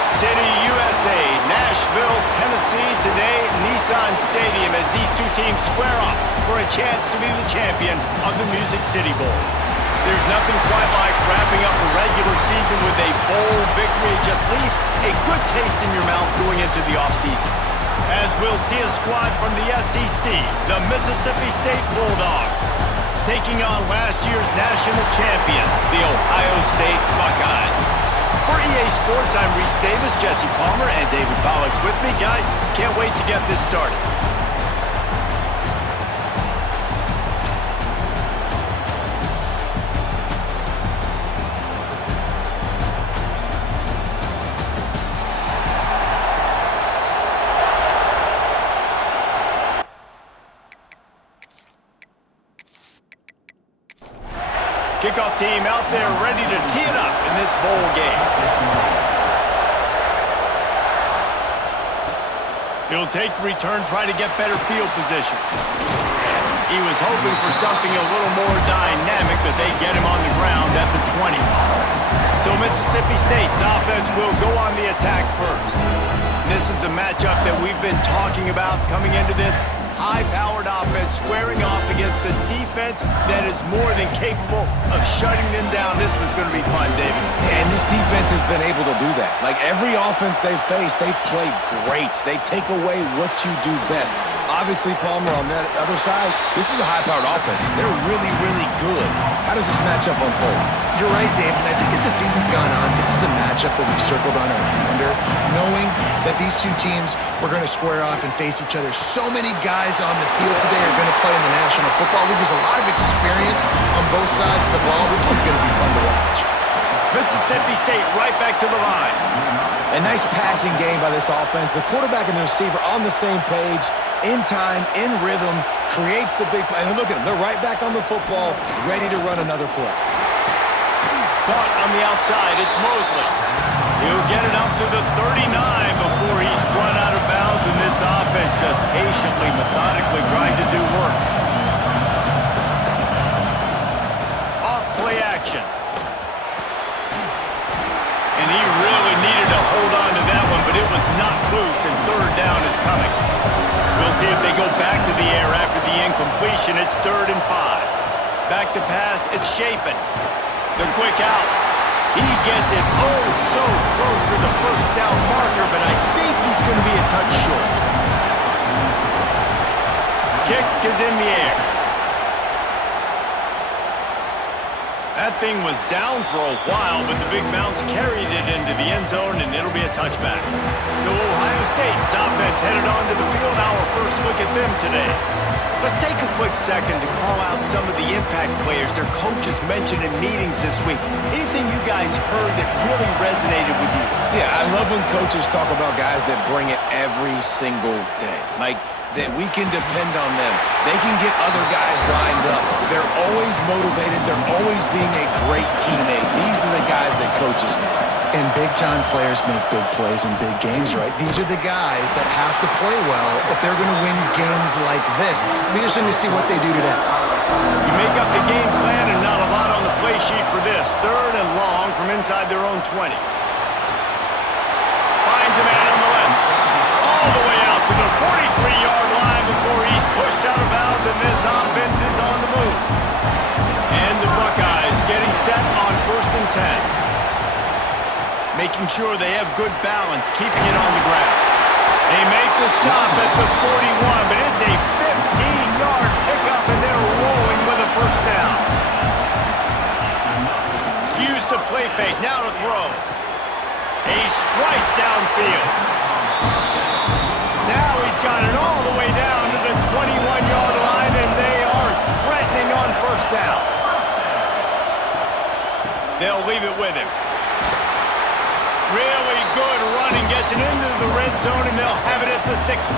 City, USA, Nashville, Tennessee. Today, Nissan Stadium as these two teams square off for a chance to be the champion of the Music City Bowl. There's nothing quite like wrapping up a regular season with a bowl victory. It just leaves a good taste in your mouth going into the offseason. As we'll see a squad from the SEC, the Mississippi State Bulldogs, taking on last year's national champions, the Ohio State Buckeyes. For EA Sports, I'm Reese Davis, Jesse Palmer, and David Pollack with me. Guys, can't wait to get this started. Kickoff team out there ready to tee it up in this bowl game. He'll take the return, try to get better field position. He was hoping for something a little more dynamic, but they get him on the ground at the 20. So Mississippi State's offense will go on the attack first. This is a matchup that we've been talking about coming into this. High-powered offense squaring off against a defense that is more than capable of shutting them down. This one's going to be fun, David. And this defense has been able to do that. Like every offense they've faced, they've played great. They take away what you do best. Obviously, Palmer, on that other side, this is a high-powered offense. They're really, really good. How does this matchup unfold? You're right, David. I think as the season's gone on, this is a matchup that we've circled on our calendar, knowing that these two teams were going to square off and face each other. So many guys on the field today are going to play in the National Football League. There's a lot of experience on both sides of the ball. This one's going to be fun to watch. Mississippi State right back to the line. A nice passing game by this offense. The quarterback and the receiver on the same page, in time, in rhythm, creates the big play. And look at them. They're right back on the football, ready to run another play. Caught on the outside. It's Mosley. He'll get it up to the 39 before he's run out of bounds, and this offense just patiently, methodically trying to do work. Off play action. And he really needed to hold on to that one, but it was not loose, and third down is coming. We'll see if they go back to the air after the incompletion. It's 3rd and 5. Back to pass. It's Shapen. The quick out. He gets it oh so close to the first down marker, but I think he's going to be a touch short. Kick is in the air. That thing was down for a while, but the big bounce carried it into the end zone, and it'll be a touchback. So Ohio State's offense headed onto the field. Our first look at them today. Let's take a quick second to call out some of the impact players their coaches mentioned in meetings this week. Anything you guys heard that really resonated with you? Yeah, I love when coaches talk about guys that bring it every single day. Like, that we can depend on them. They can get other guys lined up. They're always motivated. They're always being a great teammate. These are the guys that coaches like. And big-time players make big plays in big games, right? These are the guys that have to play well if they're going to win games like this. It'll be interesting to see what they do today. You make up the game plan and not a lot on the play sheet for this. 3rd and long from inside their own 20. Finds a man on the left. All the way out to the 43-yard line before he's pushed out of bounds, and this offense is on the move. And the Buckeyes getting set on 1st and 10. Making sure they have good balance, keeping it on the ground. They make the stop at the 41, but it's a 15-yard pickup, and they're rolling with a first down. Use the play fake, now to throw. A strike downfield. Now he's got it all the way down to the 21-yard line, and they are threatening on first down. They'll leave it with him. Really good running, gets it into the red zone, and they'll have it at the 16.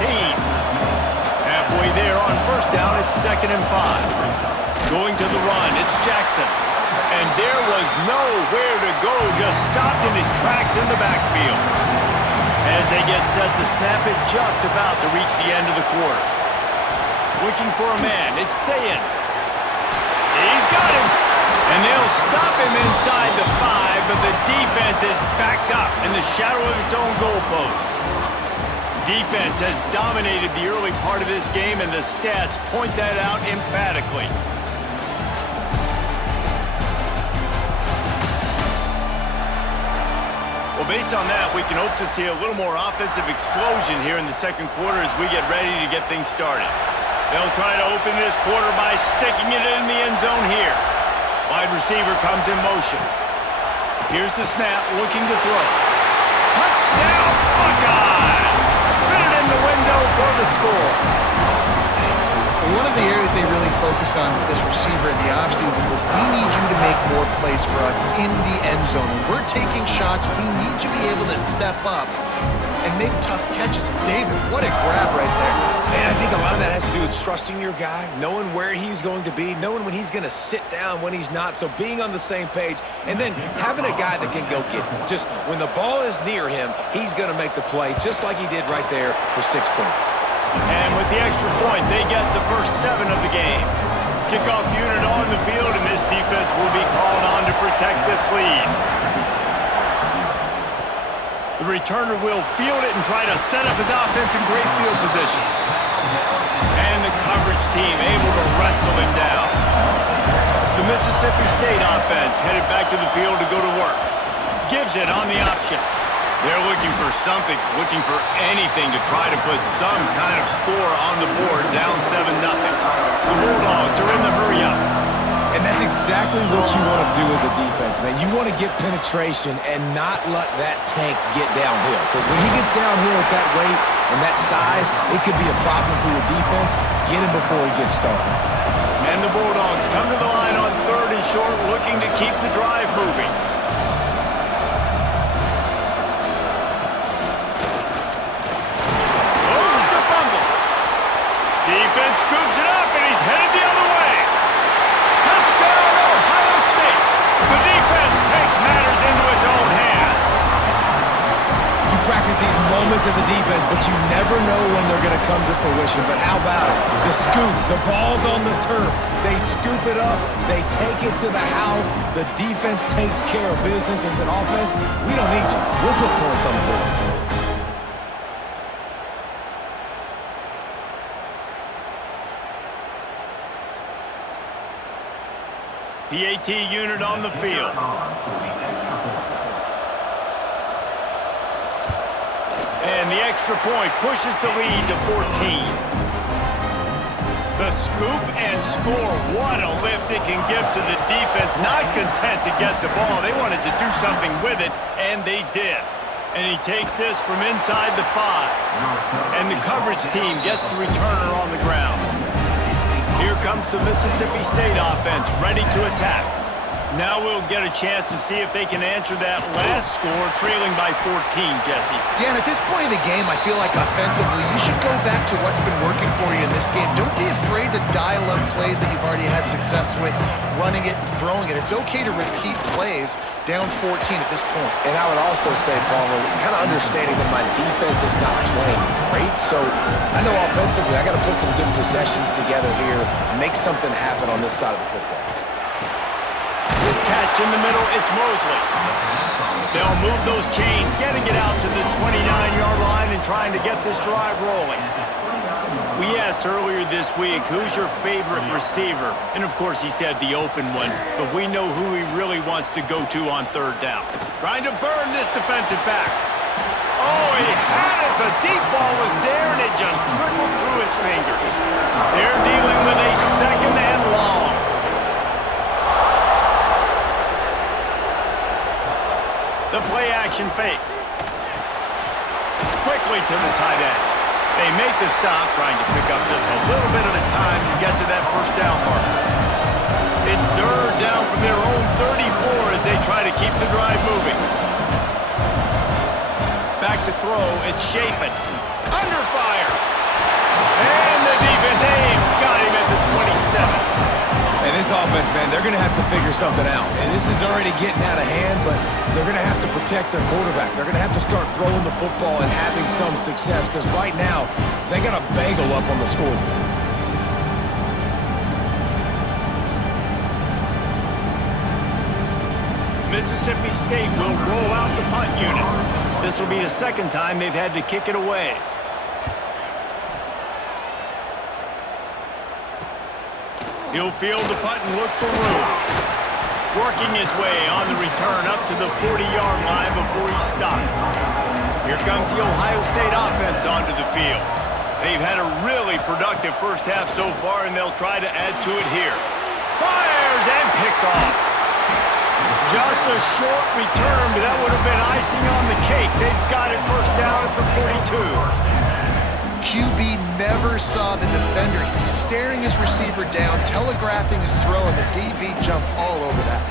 Halfway there on first down, it's 2nd and 5. Going to the run, it's Jackson. And there was nowhere to go, just stopped in his tracks in the backfield. As they get set to snap it, just about to reach the end of the quarter. Looking for a man, it's Sayin. He's got him. And they'll stop him inside the 5, but the defense is backed up in the shadow of its its own goalpost. Defense has dominated the early part of this game, and the stats point that out emphatically. Well, based on that, we can hope to see a little more offensive explosion here in the second quarter as we get ready to get things started. They'll try to open this quarter by sticking it in the end zone here. Wide receiver comes in motion. Here's the snap, looking to throw. Touchdown, Buckeyes! Fit it in the window for the score. One of the areas they really focused on with this receiver in the offseason was we need you to make more plays for us in the end zone. When we're taking shots, we need you to be able to step up and make tough catches. David, what a grab right there. And I think a lot of that has to do with trusting your guy, knowing where he's going to be, knowing when he's going to sit down, when he's not, so being on the same page, and then having a guy that can go get him. Just when the ball is near him, he's going to make the play, just like he did right there for 6 points. And with the extra point, they get the first 7 of the game. Kickoff unit on the field, and this defense will be called on to protect this lead. The returner will field it and try to set up his offense in great field position. And the coverage team able to wrestle him down. The Mississippi State offense headed back to the field to go to work. Gives it on the option. They're looking for something, looking for anything to try to put some kind of score on the board, down 7-0. The Bulldogs are in the hurry-up. And that's exactly what you want to do as a defense, man. You want to get penetration and not let that tank get downhill. Because when he gets downhill at that weight and that size, it could be a problem for your defense. Get him before he gets started. And the Bulldogs come to the line on 3rd and short, looking to keep the drive moving. Oh, it's a fumble. Defense scoops it up, and he's headed the other way. Touchdown, Ohio State. The defense takes matters into its own hands. You practice these moments as a defense, but you never know when they're going to come to fruition. But how about it? The scoop, the ball's on the turf. They scoop it up. They take it to the house. The defense takes care of business. As an offense, we don't need you. We'll put points on the board. PAT unit on the field. And the extra point pushes the lead to 14. The scoop and score. What a lift it can give to the defense. Not content to get the ball. They wanted to do something with it, and they did. And he takes this from inside the 5. And the coverage team gets the returner on the ground. Here comes the Mississippi State offense, ready to attack. Now we'll get a chance to see if they can answer that last score, trailing by 14, Jesse. Yeah, and at this point in the game, I feel like offensively, you should go back to what's been working for you in this game. Don't be afraid to dial up plays that you've already had success with, running it and throwing it. It's okay to repeat plays down 14 at this point. And I would also say, Palmer, kind of understanding that my defense is not playing great, so I know offensively I got to put some good possessions together here, make something happen on this side of the football. Good catch in the middle, it's Mosley. They'll move those chains, getting it out to the 29-yard line and trying to get this drive rolling. We asked earlier this week, who's your favorite receiver? And of course he said the open one, but we know who he really wants to go to on 3rd down. Trying to burn this defensive back. Oh, he had it. The deep ball was there and it just trickled through his fingers. They're dealing with a 2nd and long. The play-action fake. Quickly to the tight end. They make the stop, trying to pick up just a little bit at a time to get to that 1st down mark. It's 3rd down from their own 34 as they try to keep the drive moving. Back to throw, it's Shapen. Under fire. And the defense, got him at the 27. And this offense, man, they're going to have to figure something out. And this is already getting out of hand, but they're going to have to protect their quarterback. They're going to have to start throwing the football and having some success because right now, they got a bagel up on the scoreboard. Mississippi State will roll out the punt unit. The This will be the second time they've had to kick it away. He'll field the punt and look for room. Working his way on the return up to the 40-yard line before he stopped. Here comes the Ohio State offense onto the field. They've had a really productive first half so far, and they'll try to add to it here. Fires and picked off. Just a short return, but that would have been icing on the cake. They've got it first down at the 42. QB never saw the defender. He's staring his receiver down, telegraphing his throw, and the DB jumped all over that.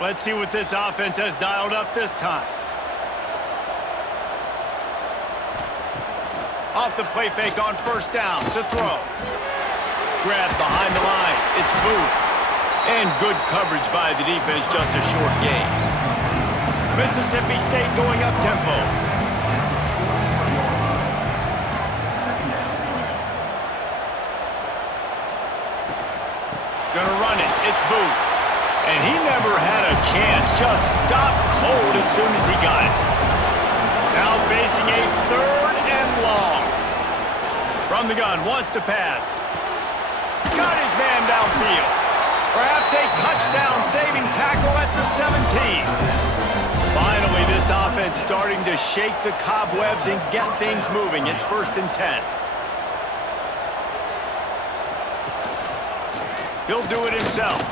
Let's see what this offense has dialed up this time. Off the play fake on first down to throw. Grabbed behind the line. It's Booth. And good coverage by the defense, just a short gain. Mississippi State going up tempo. Gonna run it. It's Booth. And he never had a chance. Just stopped cold as soon as he got it. Now facing a third and long. From the gun, wants to pass. Got his man downfield. Perhaps a touchdown-saving tackle at the 17. Finally, this offense starting to shake the cobwebs and get things moving. It's 1st and 10. He'll do it himself.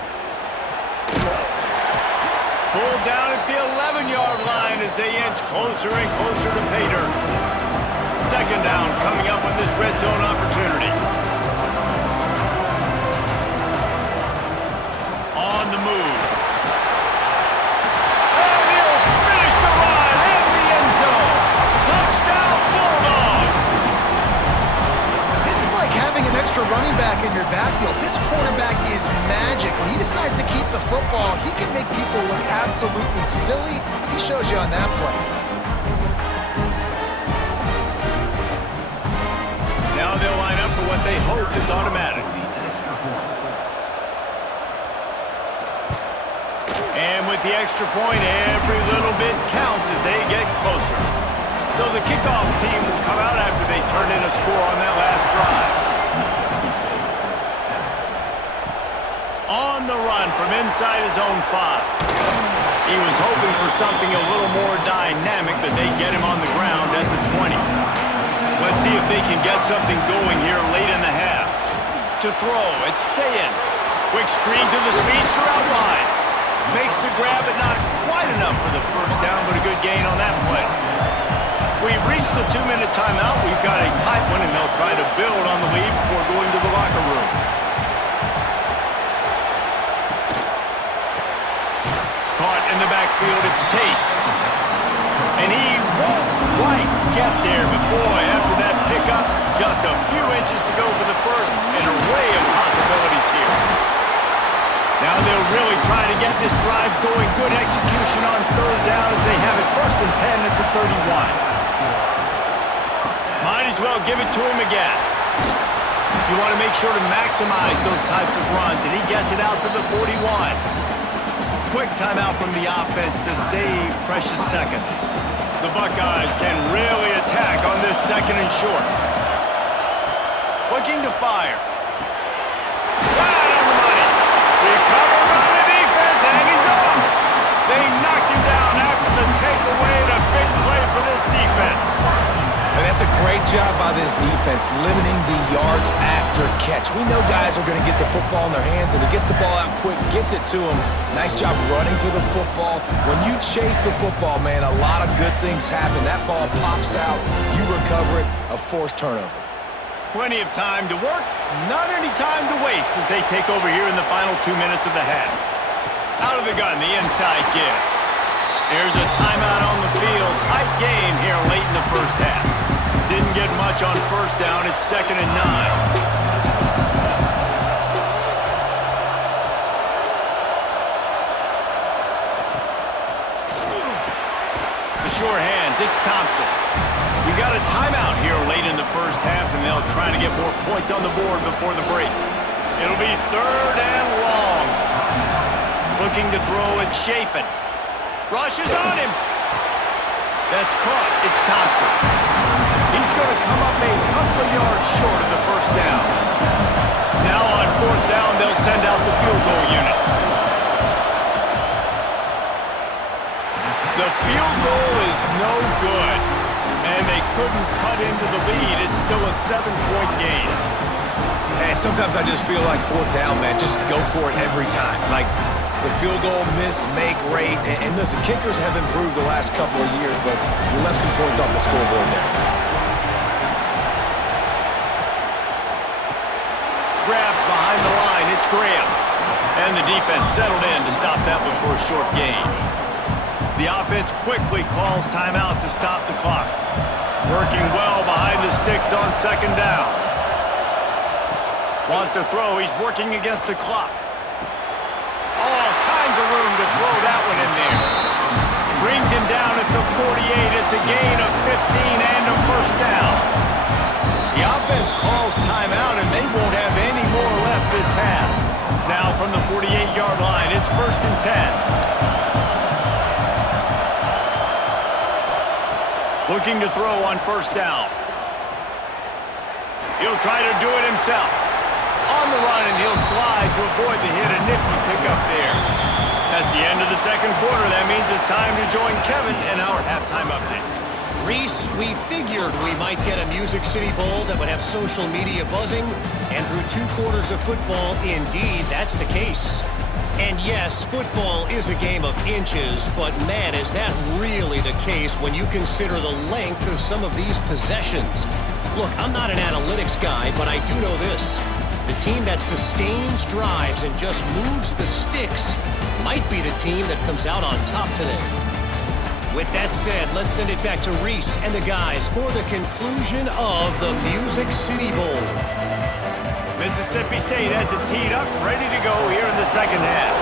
Pulled down at the 11-yard line as they inch closer and closer to pay dirt. Second down coming up on this red zone opportunity. On the move. And he'll finish the run in the end zone. Touchdown, Bulldogs! This is like having an extra running back in your backfield. This quarterback is magic. When he decides to keep the football, he can make people look absolutely silly. He shows you on that play. Now they'll line up for what they hope is automatic. And with the extra point, every little bit counts as they get closer. So the kickoff team will come out after they turn in a score on that last drive. On the run from inside his own 5. He was hoping for something a little more dynamic, but they get him on the ground at the 20. Let's see if they can get something going here late in the half. To throw, it's Sayin. Quick screen to the speedster out wide. Makes the grab, but not quite enough for the first down, but a good gain on that play. We've reached the 2-minute timeout. We've got a tight one, and they'll try to build on the lead before going to the locker room. Caught in the backfield, it's Tate. And he won't quite get there, but boy, after that pickup, just a few inches to go for the first, an array of possibilities here. Now they'll really try to get this drive going. Good execution on third down as they have it 1st and 10 at the 31. Might as well give it to him again. You want to make sure to maximize those types of runs, and he gets it out to the 41. Quick timeout from the offense to save precious seconds. The Buckeyes can really attack on this 2nd and short. Looking to fire. Right on the money. Recovered by the defense, and he's off. They knocked him down after the takeaway, and a big play for this defense. And that's a great job by this defense, limiting the yards after catch. We know guys are going to get the football in their hands, and he gets the ball out quick, gets it to him. Nice job running to the football. When you chase the football, man, a lot of good things happen. That ball pops out, you recover it, a forced turnover. Plenty of time to work, not any time to waste as they take over here in the final 2 minutes of the half. Out of the gun, the inside give. There's a timeout on the field. Tight game here late in the first half. Didn't get much on first down. It's 2nd and 9. The sure hands, it's Thompson. We got a timeout here late in the first half, and get more points on the board before the break. It'll be 3rd and long. Looking to throw, it's Chapin. Rushes on him. That's caught. It's Thompson. He's going to come up a couple of yards short of the first down. Now on 4th down, they'll send out the field goal unit. The field goal is no good, and they couldn't cut into the lead. It's still a 7-point game. And sometimes I just feel like 4th down, man, just go for it every time. Like the field goal miss-make rate. And listen, kickers have improved the last couple of years, but we left some points off the scoreboard there. Grabbed behind the line, it's Graham. And the defense settled in to stop that one for a short gain. The offense quickly calls timeout to stop the clock. Working well behind the sticks on 2nd down. Wants to throw, he's working against the clock. All kinds of room to throw that one in there. Brings him down at the 48. It's a gain of 15 and a first down. The offense calls timeout, and they won't have any more left this half. Now from the 48-yard line, it's 1st and 10. Looking to throw on 1st down. He'll try to do it himself. On the run, and he'll slide to avoid the hit. A nifty pickup there. That's the end of the 2nd quarter. That means it's time to join Kevin in our halftime update. Reese, we figured we might get a Music City Bowl that would have social media buzzing, and through 2 quarters of football, indeed, that's the case. And yes, football is a game of inches, but man, is that really the case when you consider the length of some of these possessions. Look, I'm not an analytics guy, but I do know this. The team that sustains drives and just moves the sticks might be the team that comes out on top today. With that said, let's send it back to Reese and the guys for the conclusion of the Music City Bowl. Mississippi State has it teed up, ready to go here in the 2nd half.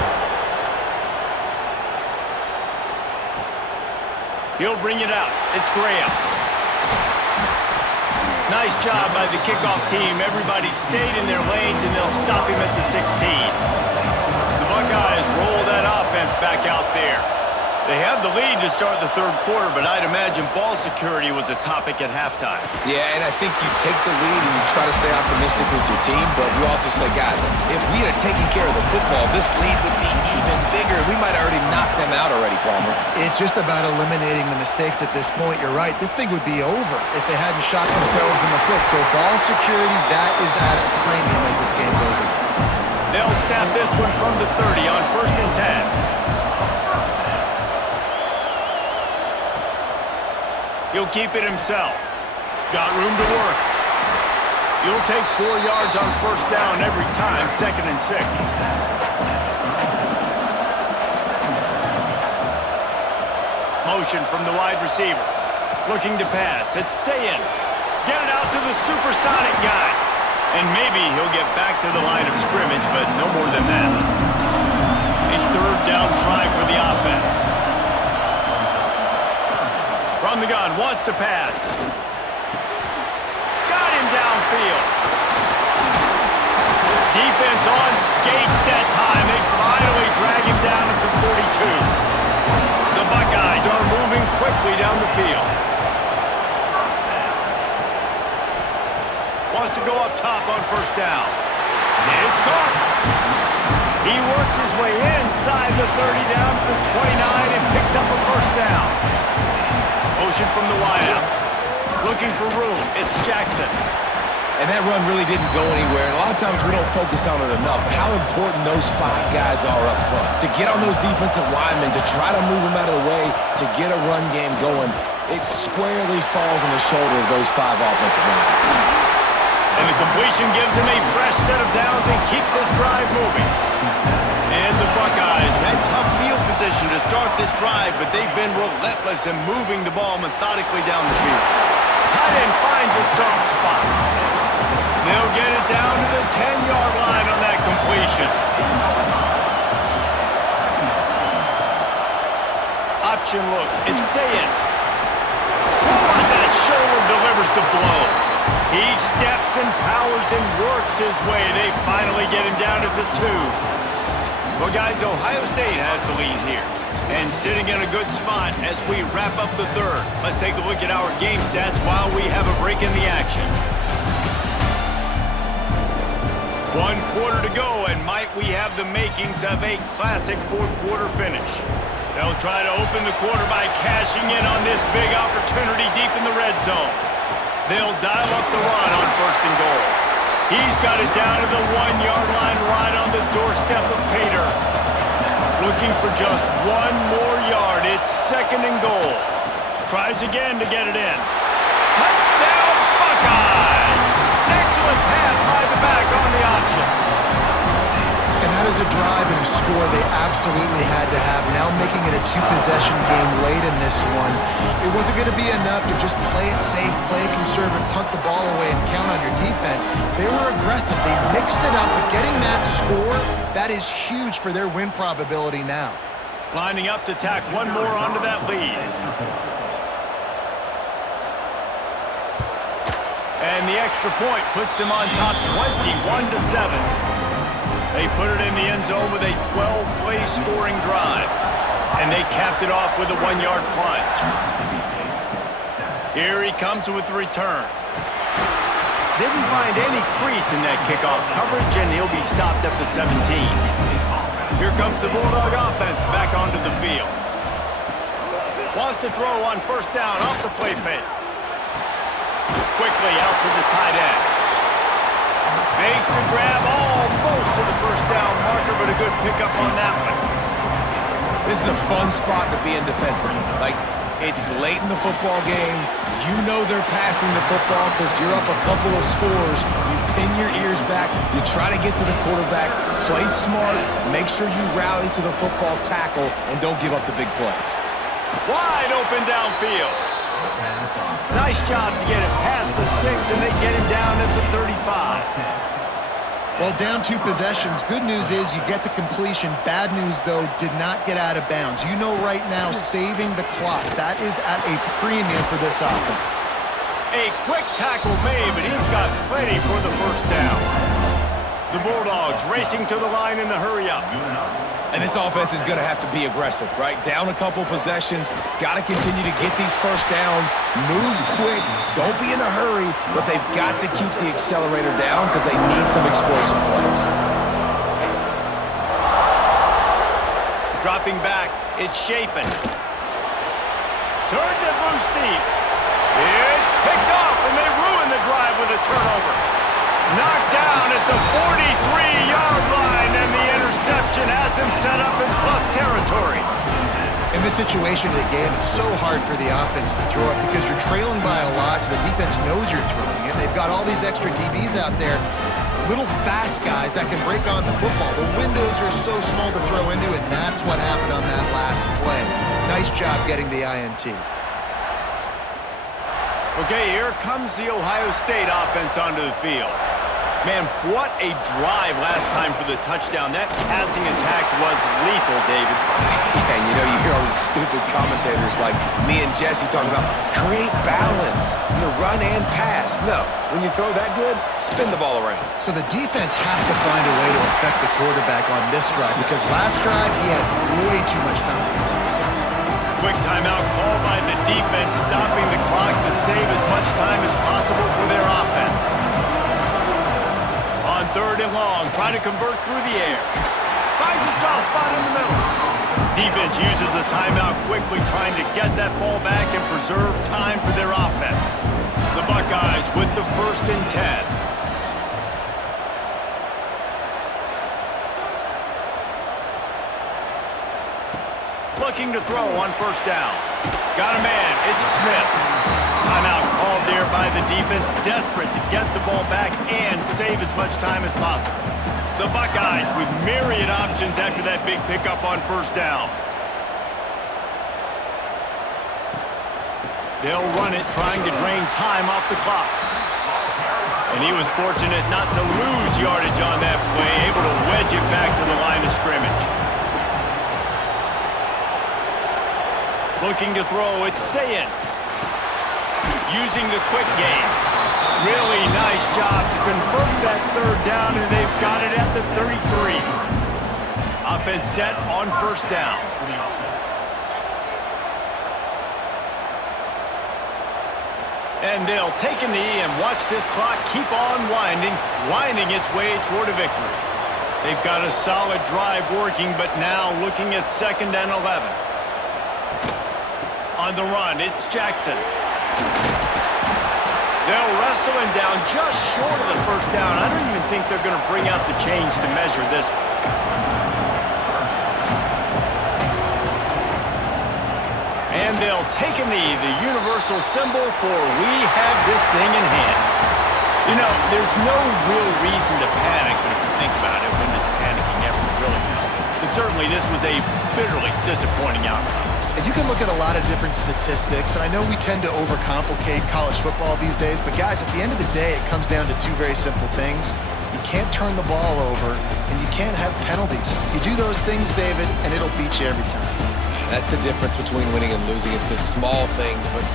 He'll bring it out. It's Graham. Nice job by the kickoff team. Everybody stayed in their lanes, and they'll stop him at the 16. The Buckeyes roll that offense back out there. They had the lead to start the 3rd quarter, but I'd imagine ball security was a topic at halftime. Yeah, and I think you take the lead and you try to stay optimistic with your team, but you also say, guys, if we had taken care of the football, this lead would be even bigger. We might have already knocked them out already, Palmer. It's just about eliminating the mistakes at this point. You're right. This thing would be over if they hadn't shot themselves in the foot. So ball security, that is at a premium as this game goes on. They'll snap this one from the 30 on 1st and 10. He'll keep it himself. Got room to work. He'll take 4 yards on 1st down every time, 2nd and 6. Motion from the wide receiver. Looking to pass. It's Sayin. Get it out to the supersonic guy. And maybe he'll get back to the line of scrimmage, but no more than that. A 3rd down try for the offense. From the gun, wants to pass. Got him downfield. Defense on skates that time. They finally drag him down at the 42. The Buckeyes are moving quickly down the field. Wants to go up top on 1st down. And it's caught. He works his way inside the 30 down to the 29 and picks up a 1st down. Motion from the wideout. Looking for room. It's Jackson. And that run really didn't go anywhere. And a lot of times we don't focus on it enough. How important those 5 guys are up front. To get on those defensive linemen, to try to move them out of the way, to get a run game going, it squarely falls on the shoulder of those 5 offensive linemen. And the completion gives him a fresh set of downs and keeps this drive moving. And the Buckeyes had tough field position to start this drive, but they've been relentless in moving the ball methodically down the field. Tight end finds a soft spot. They'll get it down to the 10-yard line on that completion. Option look. It's Sayin. Lowers that shoulder, delivers the blow. He steps and powers and works his way. They finally get him down at the 2. Well, guys, Ohio State has the lead here. And sitting in a good spot as we wrap up the 3rd. Let's take a look at our game stats while we have a break in the action. 1 quarter to go, and might we have the makings of a classic 4th quarter finish. They'll try to open the quarter by cashing in on this big opportunity deep in the red zone. They'll dial up the run on 1st and goal. He's got it down to the 1-yard line right on the doorstep of Pater. Looking for just 1 more yard. It's 2nd and goal. Tries again to get it in. Touchdown, Buckeyes! Excellent pass by the back on the option. And that is a drive and a score they absolutely had to have. Now making it a 2-possession game late in this one. It wasn't going to be enough to just play it safe, play it conservative, punt the ball away, and count on your defense. They were aggressive. They mixed it up, but getting that score, that is huge for their win probability now. Lining up to tack 1 more onto that lead. And the extra point puts them on top 21-7. They put it in the end zone with a 12-play scoring drive. And they capped it off with a 1-yard plunge. Here he comes with the return. Didn't find any crease in that kickoff coverage, and he'll be stopped at the 17. Here comes the Bulldog offense back onto the field. Wants to throw on 1st down off the play fake. Quickly out to the tight end. Makes to grab almost to the 1st down marker, but a good pickup on that one. This is a fun spot to be in defensively. Like, it's late in the football game. You know they're passing the football because you're up a couple of scores. You pin your ears back. You try to get to the quarterback. Play smart. Make sure you rally to the football tackle and don't give up the big plays. Wide open downfield. Nice job to get it past the sticks, and they get him down at the 35. Well, down 2 possessions. Good news is you get the completion. Bad news, though, did not get out of bounds. You know right now, saving the clock. That is at a premium for this offense. A quick tackle made, but he's got plenty for the 1st down. The Bulldogs racing to the line in the hurry-up. And this offense is going to have to be aggressive, right? Down a couple possessions, got to continue to get these 1st downs, move quick, don't be in a hurry, but they've got to keep the accelerator down because they need some explosive plays. Dropping back, it's Shapen. Turns it loose deep. It's picked off, and they ruin the drive with a turnover. Knocked down at the 43-yard line, and the interception has him set up in plus territory. In this situation of the game, it's so hard for the offense to throw it because you're trailing by a lot, so the defense knows you're throwing it. They've got all these extra DBs out there, little fast guys that can break on the football. The windows are so small to throw into, and that's what happened on that last play. Nice job getting the INT. Okay, here comes the Ohio State offense onto the field. Man, what a drive last time for the touchdown. That passing attack was lethal, David. And you know, you hear all these stupid commentators like me and Jesse talking about create balance, run and pass. No, when you throw that good, spin the ball around. So the defense has to find a way to affect the quarterback on this drive because last drive he had way too much time to throw. Quick timeout called by the defense, stopping the clock to save as much time as possible for their offense. On 3rd and long, trying to convert through the air. Finds a soft spot in the middle. Defense uses a timeout quickly, trying to get that ball back and preserve time for their offense. The Buckeyes with the 1st and 10. Looking to throw on 1st down. Got a man, it's Smith. Timeout called there by the defense, desperate to get the ball back and save as much time as possible. The Buckeyes with myriad options after that big pickup on 1st down. They'll run it, trying to drain time off the clock. And he was fortunate not to lose yardage on that play, able to wedge it back to the line of scrimmage. Looking to throw, it's Sayin. using the quick game. Really nice job to convert that third down, and they've got it at the 33. Offense set on first down. And they'll take a knee and watch this clock keep on winding its way toward a victory. They've got a solid drive working, but now looking at 2nd and 11. On the run, it's Jackson. They'll wrestle him down just short of the first down. I don't even think they're going to bring out the chains to measure this one. And they'll take a knee, the universal symbol for we have this thing in hand. You know, there's no real reason to panic, but if you think about it, when does panicking ever really help? But certainly this was a bitterly disappointing outcome. And you can look at a lot of different statistics, and I know we tend to overcomplicate college football these days, but guys, at the end of the day, it comes down to two very simple things. You can't turn the ball over, and you can't have penalties. You do those things, David, and it'll beat you every time. That's the difference between winning and losing. It's the small things, but